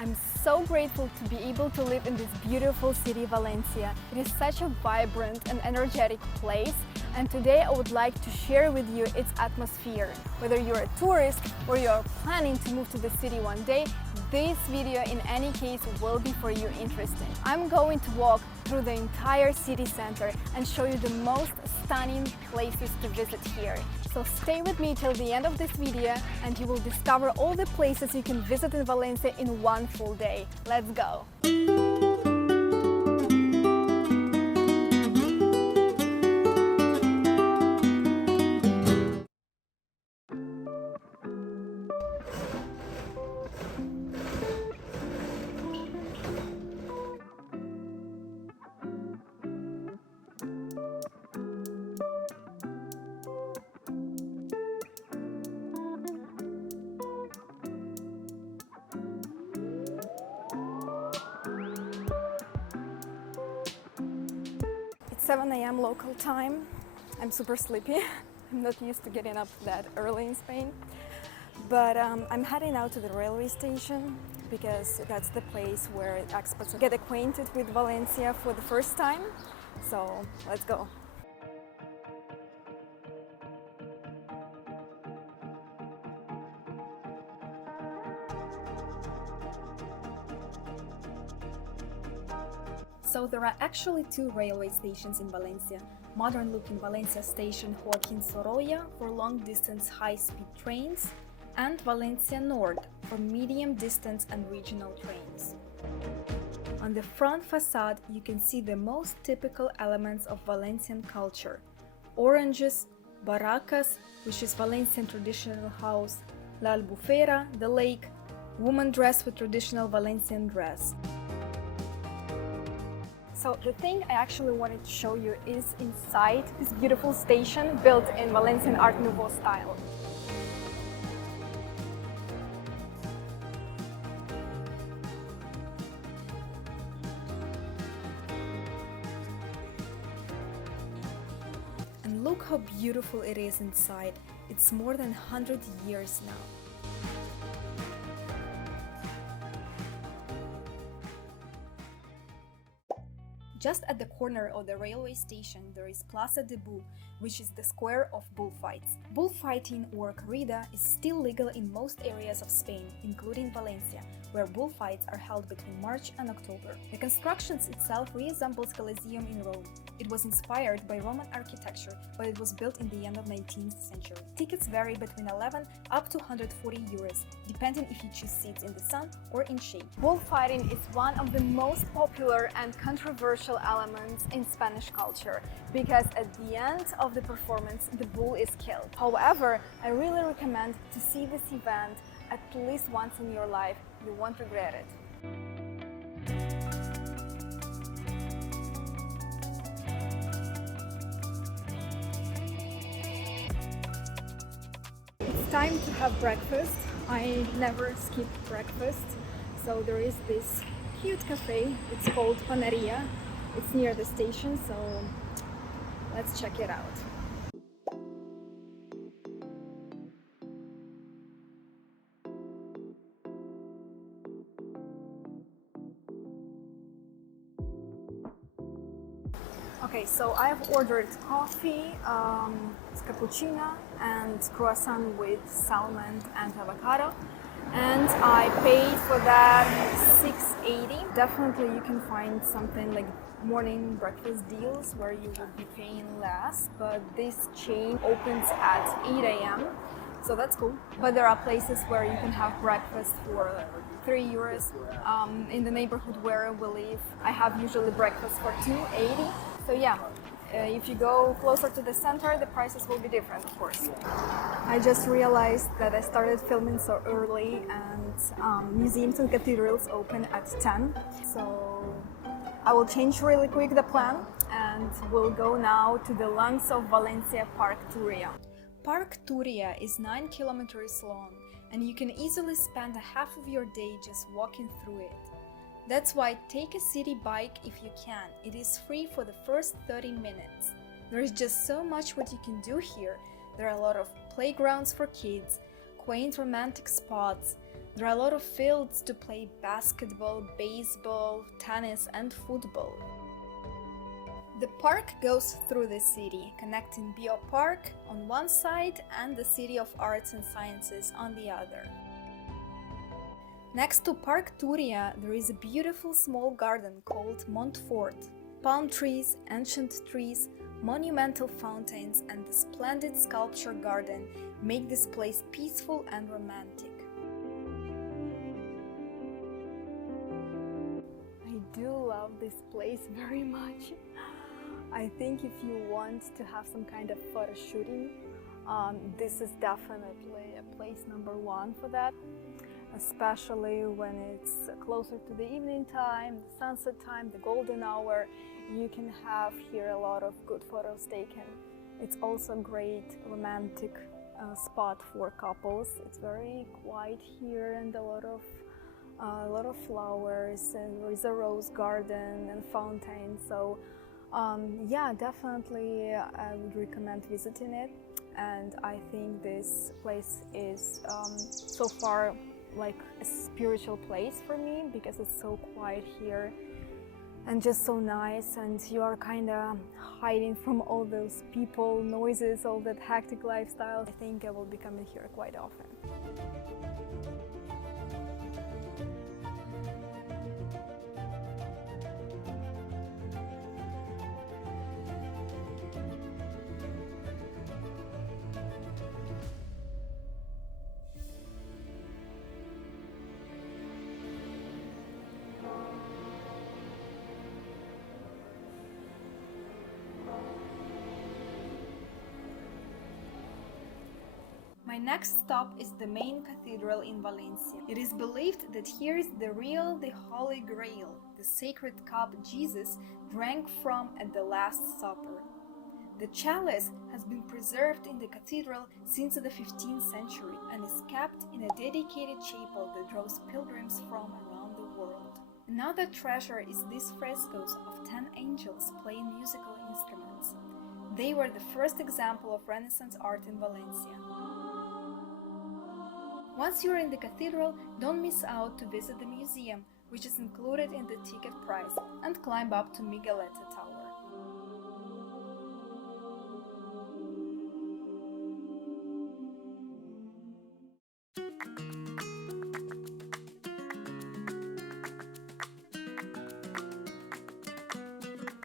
I'm so grateful to be able to live in this beautiful city, Valencia. It is such a vibrant and energetic place, and today I would like to share with you its atmosphere. Whether you're a tourist or you're planning to move to the city one day, this video in any case will be for you interesting. I'm going to walk through the entire city center and show you the most stunning places to visit here. So stay with me till the end of this video and you will discover all the places you can visit in Valencia in one full day. Let's go! It's 7 a.m. local time. I'm super sleepy. I'm not used to getting up that early in Spain. But I'm heading out to the railway station because that's the place where expats get acquainted with Valencia for the first time. So let's go. So there are actually two railway stations in Valencia. Modern-looking Valencia station Joaquín Sorolla for long-distance high-speed trains and Valencia Nord for medium-distance and regional trains. On the front facade you can see the most typical elements of Valencian culture: oranges, barracas, which is Valencian traditional house, la albufera, the lake, woman dressed with traditional Valencian dress. So the thing I actually wanted to show you is inside this beautiful station built in Valencian Art Nouveau style. And look how beautiful it is inside. It's more than 100 years now. Just at the corner of the railway station there is Plaça de Bous, which is the square of bullfights. Bullfighting or corrida is still legal in most areas of Spain, including Valencia, where bullfights are held between March and October. The construction itself resembles Colosseum in Rome. It was inspired by Roman architecture, but it was built in the end of 19th century. Tickets vary between 11 up to 140 euros, depending if you choose seats in the sun or in shade. Bullfighting is one of the most popular and controversial elements in Spanish culture, because at the end of the performance the bull is killed. However, I really recommend to see this event at least once in your life. You won't regret it. It's time to have breakfast. I never skip breakfast. So there is this cute cafe. It's called Paneria. It's near the station, so let's check it out. Okay, so I've ordered coffee, cappuccino and croissant with salmon and avocado, and I paid for that $6.80. Definitely you can find something like morning breakfast deals where you will be paying less, but this chain opens at 8 a.m. so that's cool. But there are places where you can have breakfast for 3 euros. In the neighborhood where we live, I have usually breakfast for $2.80. So yeah, if you go closer to the center, the prices will be different, of course. I just realized that I started filming so early, and museums and cathedrals open at 10. So I will change really quick the plan, and we'll go now to the lungs of Valencia, Park Turia. Park Turia is 9 kilometers long, and you can easily spend a half of your day just walking through it. That's why take a city bike if you can. It is free for the first 30 minutes. There is just so much what you can do here. There are a lot of playgrounds for kids, quaint romantic spots. There are a lot of fields to play basketball, baseball, tennis and football. The park goes through the city, connecting Park on one side and the City of Arts and Sciences on the other. Next to Park Turia, there is a beautiful small garden called Montfort. Palm trees, ancient trees, monumental fountains and the splendid sculpture garden make this place peaceful and romantic. I do love this place very much. I think if you want to have some kind of photo shooting, this is definitely a place number one for that. Especially when it's closer to the evening time, the sunset time, the golden hour, you can have here a lot of good photos taken. It's also a great romantic spot for couples. It's very quiet here and a lot of flowers, and there is a rose garden and fountain. So yeah, definitely I would recommend visiting it. And I think this place is so far like a spiritual place for me, because it's so quiet here and just so nice, and you are kind of hiding from all those people, noises, all that hectic lifestyle. I think I will be coming here quite often. My next stop is the main cathedral in Valencia. It is believed that here is the Holy Grail, the sacred cup Jesus drank from at the Last Supper. The chalice has been preserved in the cathedral since the 15th century and is kept in a dedicated chapel that draws pilgrims from around the world. Another treasure is these frescoes of 10 angels playing musical instruments. They were the first example of Renaissance art in Valencia. Once you're in the cathedral, don't miss out to visit the museum, which is included in the ticket price, and climb up to Migueleta Tower.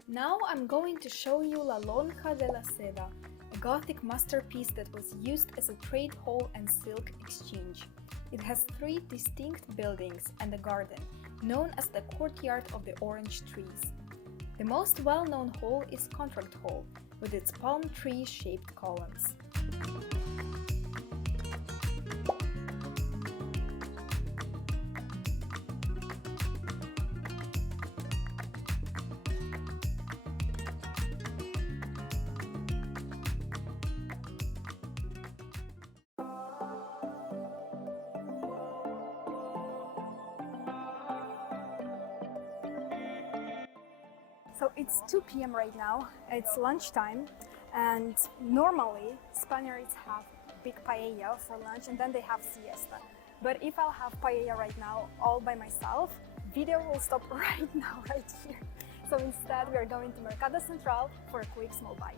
Now I'm going to show you La Lonja de la Seda, a Gothic masterpiece that was used as a trade hall and silk exchange. It has 3 distinct buildings and a garden, known as the Courtyard of the Orange Trees. The most well-known hall is Contract Hall, with its palm tree-shaped columns. So it's 2 p.m. right now, it's lunchtime, and normally Spaniards have big paella for lunch and then they have siesta. But if I'll have paella right now all by myself, video will stop right now, right here. So instead we are going to Mercado Central for a quick small bite.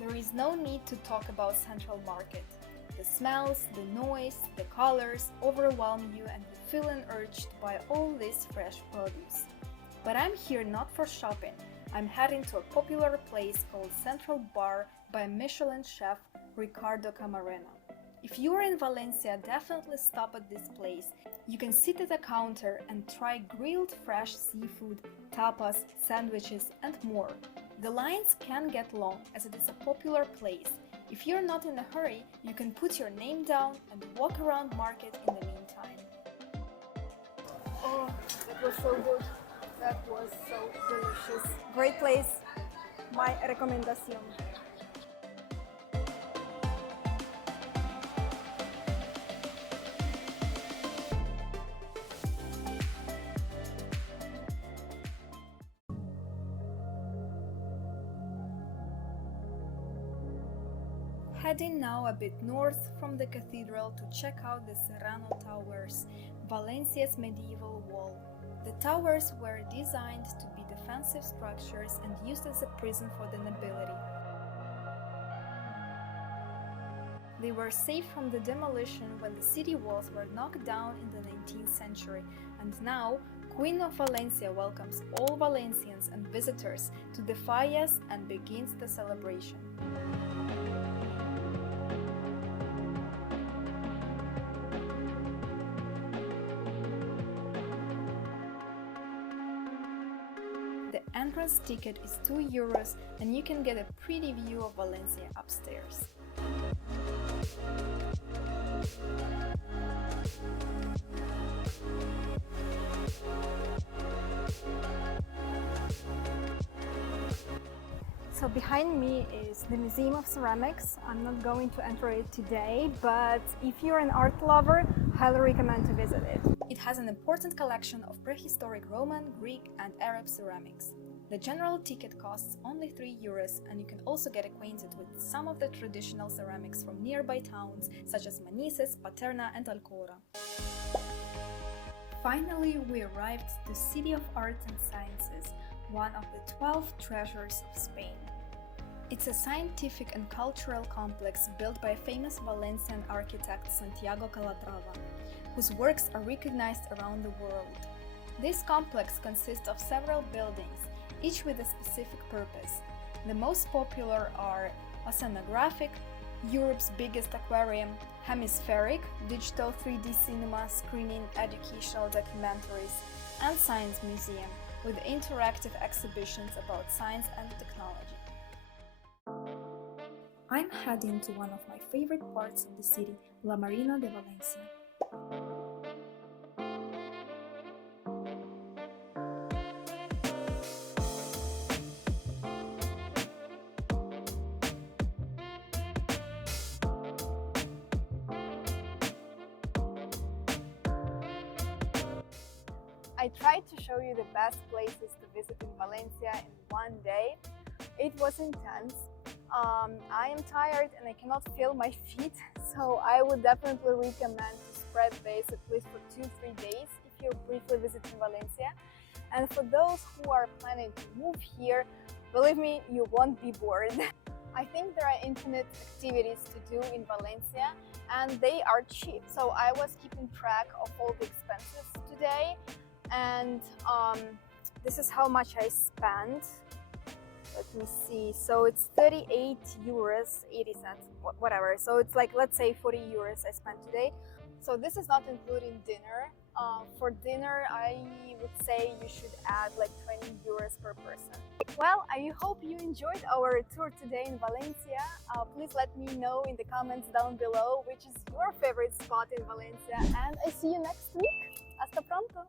There is no need to talk about Central Market. The smells, the noise, the colors overwhelm you and you feel urged by all this fresh produce. But I'm here not for shopping. I'm heading to a popular place called Central Bar by Michelin chef Ricardo Camarena. If you are in Valencia, definitely stop at this place. You can sit at a counter and try grilled fresh seafood, tapas, sandwiches and more. The lines can get long as it is a popular place. If you're not in a hurry, you can put your name down and walk around market in the meantime. Oh, that was so good. That was so delicious. Great place. My recommendation. Heading now a bit north from the cathedral to check out the Serrano Towers, Valencia's medieval wall. The towers were designed to be defensive structures and used as a prison for the nobility. They were safe from the demolition when the city walls were knocked down in the 19th century, and now Queen of Valencia welcomes all Valencians and visitors to the Fallas and begins the celebration. The entrance ticket is €2 and you can get a pretty view of Valencia upstairs. So behind me is the Museum of Ceramics. I'm not going to enter it today, but if you're an art lover, highly recommend to visit it. It has an important collection of prehistoric Roman, Greek and Arab ceramics. The general ticket costs only €3 and you can also get acquainted with some of the traditional ceramics from nearby towns such as Manises, Paterna and Alcora. Finally, we arrived to the City of Arts and Sciences, one of the 12 treasures of Spain. It's a scientific and cultural complex built by a famous Valencian architect Santiago Calatrava, whose works are recognized around the world. This complex consists of several buildings, each with a specific purpose. The most popular are oceanographic, Europe's biggest aquarium, hemispheric, digital 3D cinema screening educational documentaries, and science museum with interactive exhibitions about science and technology. I'm heading to one of my favorite parts of the city, La Marina de Valencia. I tried to show you the best places to visit in Valencia in one day. It was intense. I am tired and I cannot feel my feet, so I would definitely recommend to spread this at least for 2-3 days if you're briefly visiting Valencia. And for those who are planning to move here, believe me, you won't be bored. I think there are infinite activities to do in Valencia and they are cheap. So I was keeping track of all the expenses today, and this is how much I spent. Let me see, so it's €38, 80 cents, whatever. So it's like, let's say €40 I spent today. So this is not including dinner. For dinner, I would say you should add like €20 per person. Well, I hope you enjoyed our tour today in Valencia. Please let me know in the comments down below which is your favorite spot in Valencia, and I see you next week. Hasta pronto!